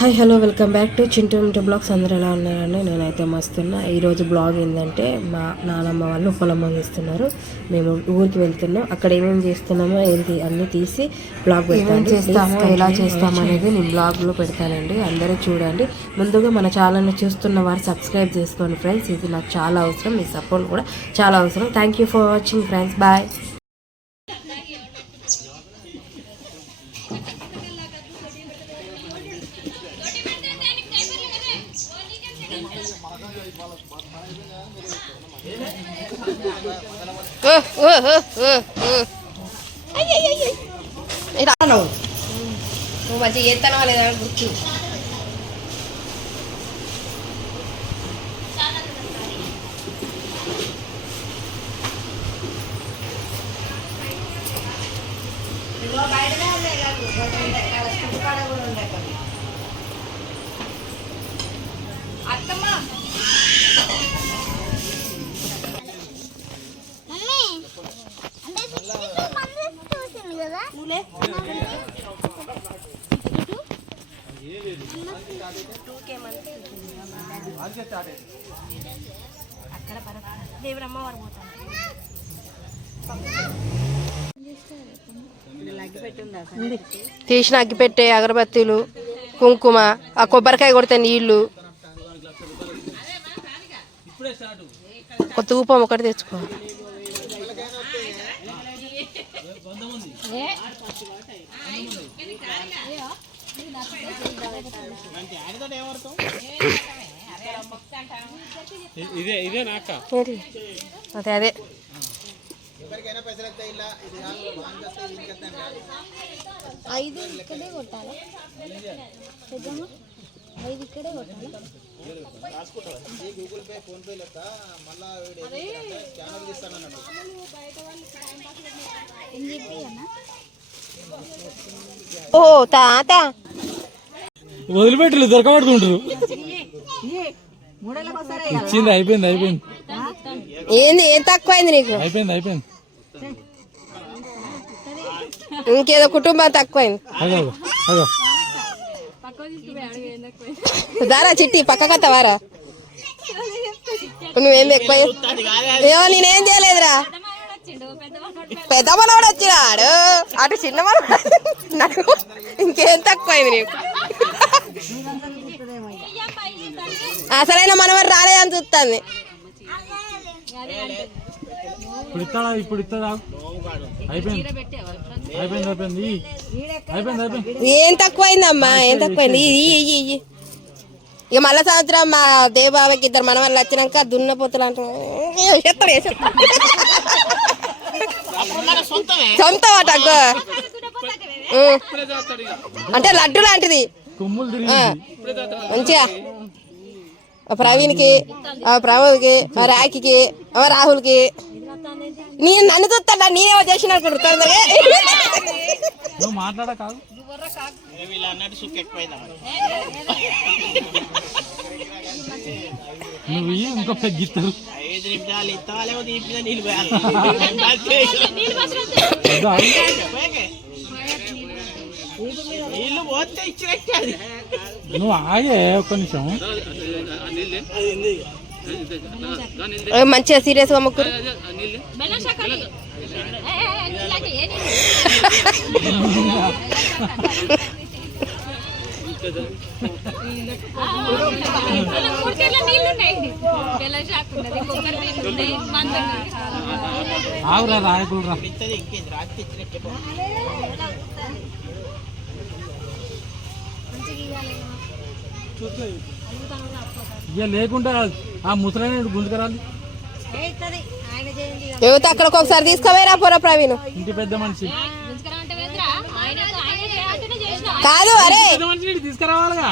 Hi hello welcome back to Chintu blogs. అందరూ ఎలా ఉన్నారండి? నేనైతే మస్తున్నా. ఈరోజు బ్లాగ్ ఏంటంటే మా నానమ్మ వాళ్ళు పొలం ఇస్తున్నారు. మేము ఊరికి వెళ్తున్నాం. అక్కడ ఏమేమి చేస్తున్నామో ఏంటి అన్నీ తీసి బ్లాగ్ పెడతాను. చేస్తామో ఎలా చేస్తామో అనేది నేను బ్లాగ్లో పెడతానండి. అందరూ చూడండి. ముందుగా మన ఛానల్ని చూస్తున్న వారు సబ్స్క్రైబ్ చేసుకోండి ఫ్రెండ్స్. ఇది నాకు చాలా అవసరం. మీ సపోర్ట్ కూడా చాలా అవసరం. Thank you for watching friends. Bye. నువ్వు మంచిగా చేస్తానో లేదా గుర్తు. తీసిన అగ్గిపెట్టే అగరబత్తీలు, కుంకుమ, ఆ కొబ్బరికాయ కొడితే నీళ్లు, ఒక తూపం ఒకటి తెచ్చుకో. అదే అదే ఐదు ఇక్కడే కొట్టాలి, ఐదు ఇక్కడే కొట్టాలి. ఓ తాత వదిలిపెట్టలేదు, దొరకబడుతుంటారు. ఇచ్చింది, అయిపోయింది అయిపోయింది. ఏంది ఏం తక్కువైంది నీకు? అయిపోయింది అయిపోయింది. ఇంకేదో కుటుంబం తక్కువైంది. దారా చిట్టి పక్కకత్త వారా. నువ్వేం ఎక్కువ ఏమో నేనేం చేయలేదురా. పెద్ద మనవాడు వచ్చినాడు, అటు చిన్న మనవాడు. ఇంకేం తక్కువైంది నీకు? అసలైన మనవాడు రాలేదని చూస్తుంది. ఏం తక్కువైందమ్మా, ఏం తక్కువైంది? ఇక మళ్ళా సంవత్సరం మా దేవబాబాకి ఇద్దరు మన వాళ్ళు వచ్చినాక దున్నపోతులు అంటే సొంతం అట అంటే లడ్డు లాంటిది మంచిగా. ప్రవీణ్కి, ప్రమోద్కి, రాఖీకి, రాహుల్కి. నేను నన్ను చూస్తాడా నేనేమో చేసినట్టు ఇంకో పెద్ద నువ్వు ఆగే ఒక్క నిమిషం. మంచిగా సీరియస్ గా మొక్కురు. ఆవురా రాయకులు రా. ఇక లేకుండా ఆ ముసలైన గుంజుకరాలి. యువత అక్కడికి ఒకసారి తీసుకోవేరా పోరా ప్రవీణ్. ఇంటి పెద్ద మనిషి కాదు, అరే మనిషి తీసుకురావాలిగా.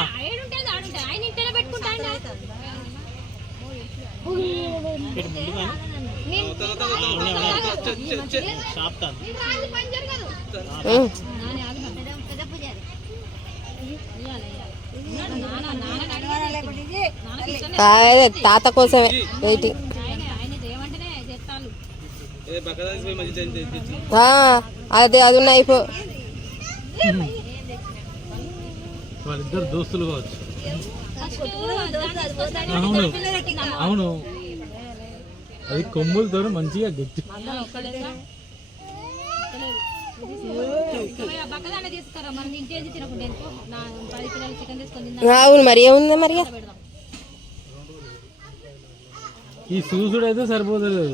తాత కోసమే వెయిటింగ్. అది అది ఉన్నాయి. వాళ్ళిద్దరు దోస్తులు కావచ్చు. అవును అవును, అది కొమ్ములతో మంచిగా గట్టి. అవును మరి ఏముంది మరి ఈ చూసుడు అయితే సరిపోతుంది.